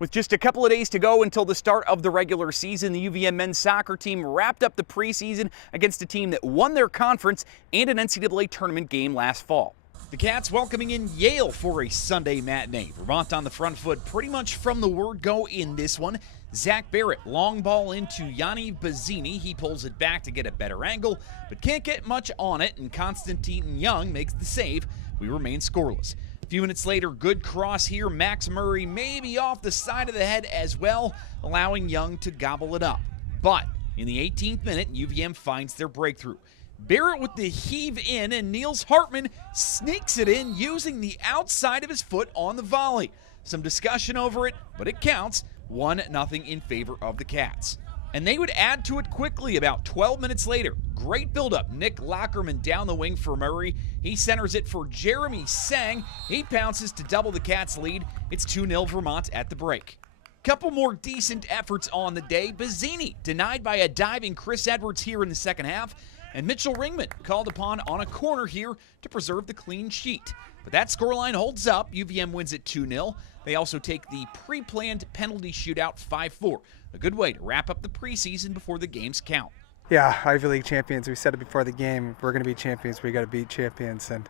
With just a couple of days to go until the start of the regular season, the UVM men's soccer team wrapped up the preseason against a team that won their conference and an NCAA tournament game last fall. The Cats welcoming in Yale for a Sunday matinee. Vermont on the front foot pretty much from the word go in this one. Zach Barrett, long ball into Yanni Bazzini. He pulls it back to get a better angle, but can't get much on it, and Constantine Young makes the save. We remain scoreless. A few minutes later, good cross here. Max Murray maybe off the side of the head as well, allowing Young to gobble it up. But in the 18th minute, UVM finds their breakthrough. Barrett with the heave in, and Niels Hartman sneaks it in using the outside of his foot on the volley. Some discussion over it, but it counts. 1-0 in favor of the Cats. And they would add to it quickly about 12 minutes later. Great buildup. Nick Lockerman down the wing for Murray. He centers it for Jeremy Sang. He pounces to double the Cats' lead. It's 2-0 Vermont at the break. Couple more decent efforts on the day. Bazzini denied by a diving Chris Edwards here in the second half. And Mitchell Ringman called upon on a corner here to preserve the clean sheet. But that scoreline holds up. UVM wins it 2-0. They also take the pre-planned penalty shootout 5-4. A good way to wrap up the preseason before the games count. Yeah, Ivy League champions. We said it before the game. If we're going to be champions, we got to beat champions. And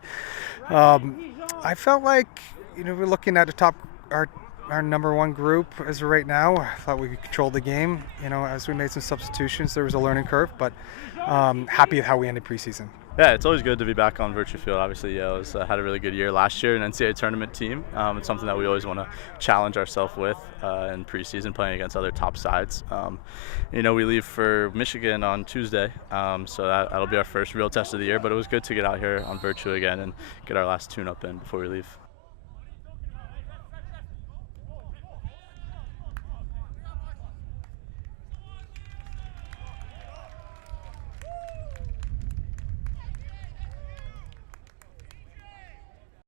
I felt like, we're looking at our number one group as of right now. I thought we could control the game. As we made some substitutions, there was a learning curve, but happy with how we ended preseason. Yeah, it's always good to be back on Virtue Field. Obviously, Yale had a really good year last year, an NCAA tournament team. It's something that we always want to challenge ourselves with in preseason, playing against other top sides. We leave for Michigan on Tuesday, so that'll be our first real test of the year. But it was good to get out here on Virtue again and get our last tune-up in before we leave.